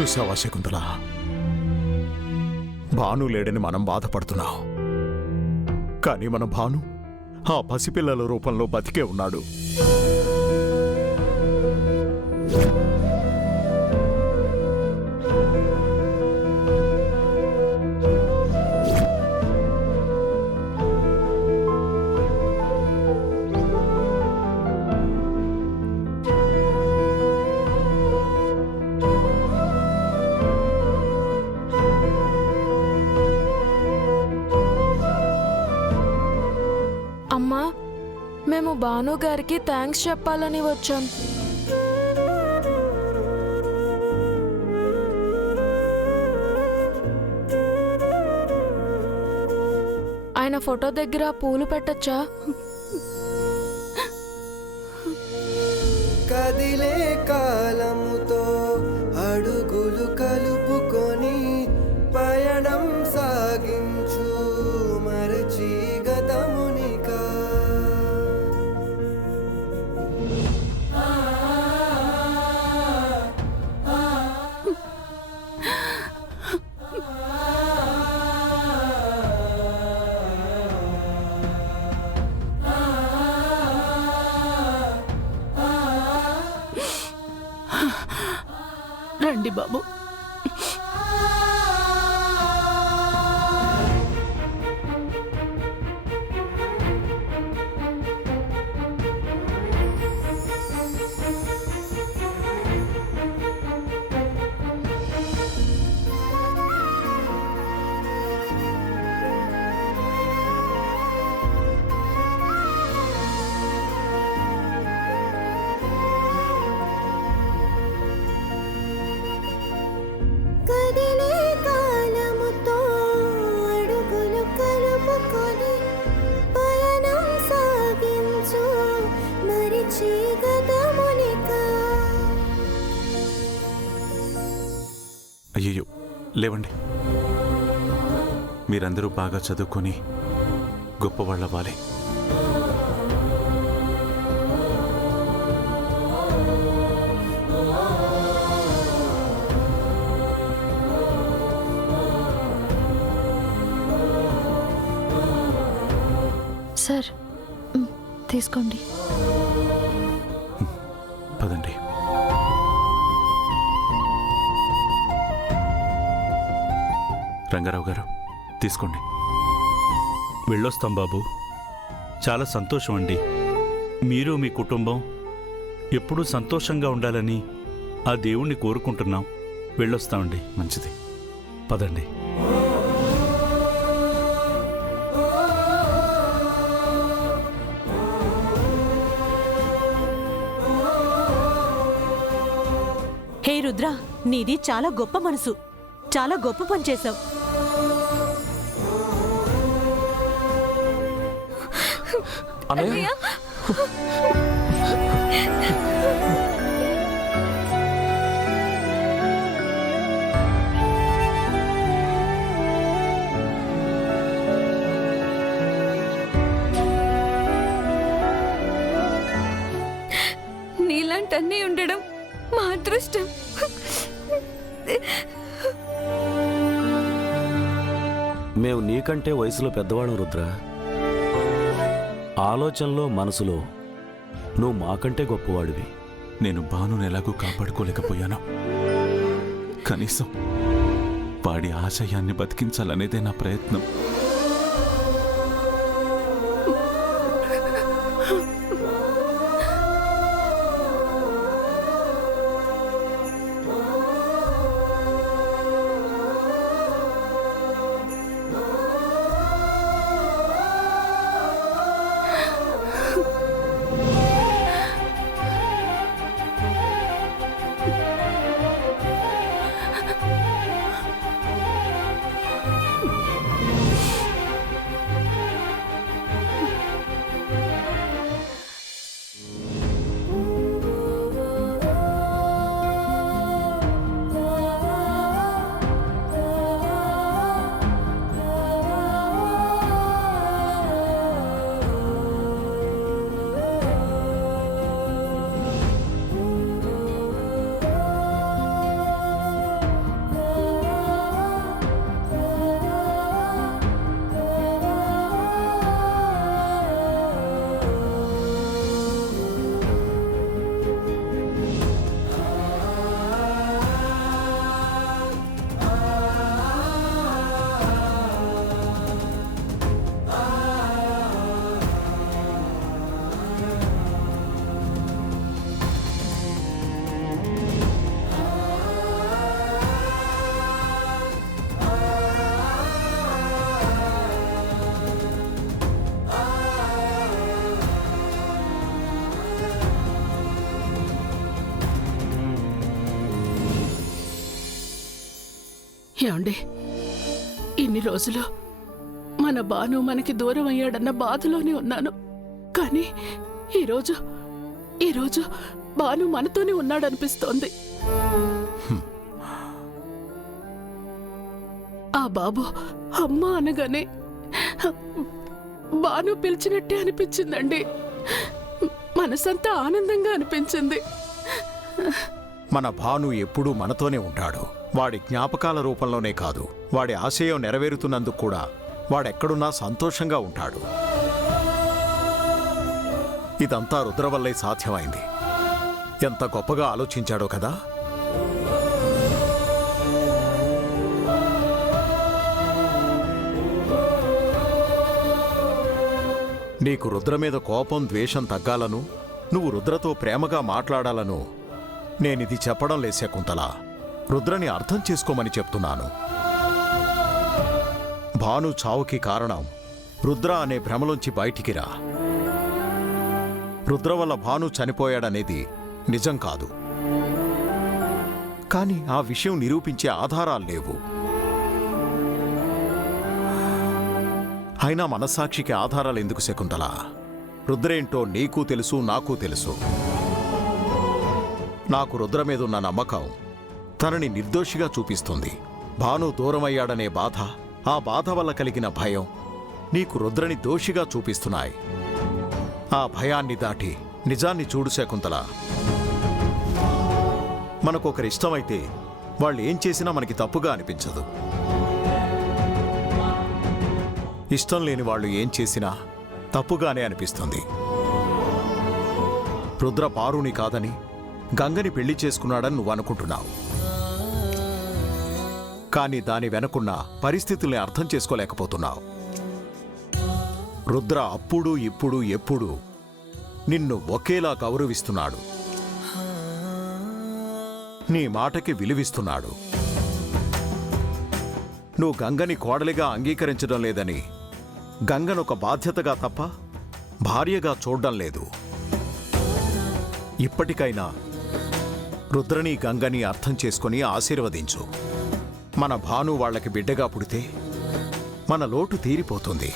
చూసావా శకుంతల, భాను లేడని మనం బాధపడుతున్నాం, కానీ మన భాను ఆ పసిపిల్లల రూపంలో బతికే ఉన్నాడు. అమ్మా, మేము భాను గారికి థ్యాంక్స్ చెప్పాలని వచ్చాం. ఆయన ఫోటో దగ్గర పూలు పెట్టచ్చా? కదిలే కాలముతో అడుగులు కలుపుకొని పయనం సాగించు మరచి గతమునికా. రండి బాబు. కదిలే కాలముతో అడుగులు కలుపుకొని పయనం సాగించు మరిచి గతమునికా. అయ్యయ్యో, లేవండి. మీరందరూ బాగా చదువుకొని గొప్పవాళ్ళవ్వాలి. సార్, తీసుకోండి. పదండి. రంగారావు గారు, తీసుకోండి. వెళ్ళొస్తాం బాబు. చాలా సంతోషం అండి. మీరు మీ కుటుంబం ఎప్పుడూ సంతోషంగా ఉండాలని ఆ దేవుణ్ణి కోరుకుంటున్నాం. వెళ్ళొస్తామండి. మంచిది, పదండి. హే రుద్ర, నీది చాలా గొప్ప మనసు. చాలా గొప్ప పని చేశావు. అన్నయ్య, నీలాంటి అన్నీ ఉండడం మా అదృష్టం. మేము నీకంటే వయసులో పెద్దవాళ్ళం రుద్ర. ఆలోచనలో మనసులో నువ్వు మాకంటే గొప్పవాడివి. నేను భానుని ఎలాగూ కాపాడుకోలేకపోయాను. కనీసం వాడి ఆశయాన్ని బతికించాలనేదే నా ప్రయత్నం. ఏమండి, ఇన్ని రోజులు మన బాను మనకి దూరం అయ్యాడన్న బాధలోనే ఉన్నాను. కానీ ఈరోజు బాను మనతోనే ఉన్నాడనిపిస్తోంది. ఆ బాబు అమ్మ అనగానే బాను పిలిచినట్టే అనిపించిందండి. మనసంతా ఆనందంగా అనిపించింది. మన భాను ఎప్పుడూ మనతోనే ఉంటాడు. వాడి జ్ఞాపకాల రూపంలోనే కాదు, వాడి ఆశయం నెరవేరుతున్నందుకు కూడా వాడెక్కడున్నా సంతోషంగా ఉంటాడు. ఇదంతా రుద్ర వల్లే సాధ్యమైంది. ఎంత గొప్పగా ఆలోచించాడో కదా. నీకు రుద్ర మీద కోపం, ద్వేషం తగ్గాలను, నువ్వు రుద్రతో ప్రేమగా మాట్లాడాలను నేనిది చెప్పడం లేదు శకుంతల. రుద్రని అర్థం చేసుకోమని చెప్తున్నాను. భాను చావుకి కారణం రుద్ర అనే భ్రమలోంచి బయటికి రా. రుద్ర వల్ల భాను చనిపోయాడనేది నిజం కాదు. కానీ ఆ విషయం నిరూపించే ఆధారాలు లేవు. అయినా మనస్సాక్షికి ఆధారాలు ఎందుకు శకుంతల? రుద్రేంటో నీకు తెలుసు, నాకు తెలుసు. నాకు రుద్ర మీదున్న నమ్మకం తనని నిర్దోషిగా చూపిస్తుంది. భాను దూరమయ్యాడనే బాధ, ఆ బాధ వల్ల కలిగిన భయం నీకు రుద్రని దోషిగా చూపిస్తున్నాయి. ఆ భయాన్ని దాటి నిజాన్ని చూడు శకుంతల. మనకొకరిష్టమైతే వాళ్ళు ఏం చేసినా మనకి తప్పుగా అనిపించదు. ఇష్టం లేని వాళ్ళు ఏం చేసినా తప్పుగానే అనిపిస్తుంది. రుద్ర పారుని కాదని గంగని పెళ్లి చేసుకున్నాడని నువ్వు అనుకుంటున్నావు. కానీ దాని వెనకున్న పరిస్థితుల్ని అర్థం చేసుకోలేకపోతున్నావు. రుద్ర అప్పుడు ఇప్పుడు ఎప్పుడు నిన్ను ఒకేలా గౌరవిస్తున్నాడు. నీ మాటకి విలువిస్తున్నాడు. నువ్వు గంగని కోడలిగా అంగీకరించడం లేదని గంగను ఒక బాధ్యతగా తప్ప భార్యగా చూడడం లేదు. ఇప్పటికైనా రుద్రని, గంగని అర్థం చేసుకొని ఆశీర్వదించు. మన భాను వాళ్ళకి బిడ్డగా పుడితే మన లోటు తీరిపోతుంది.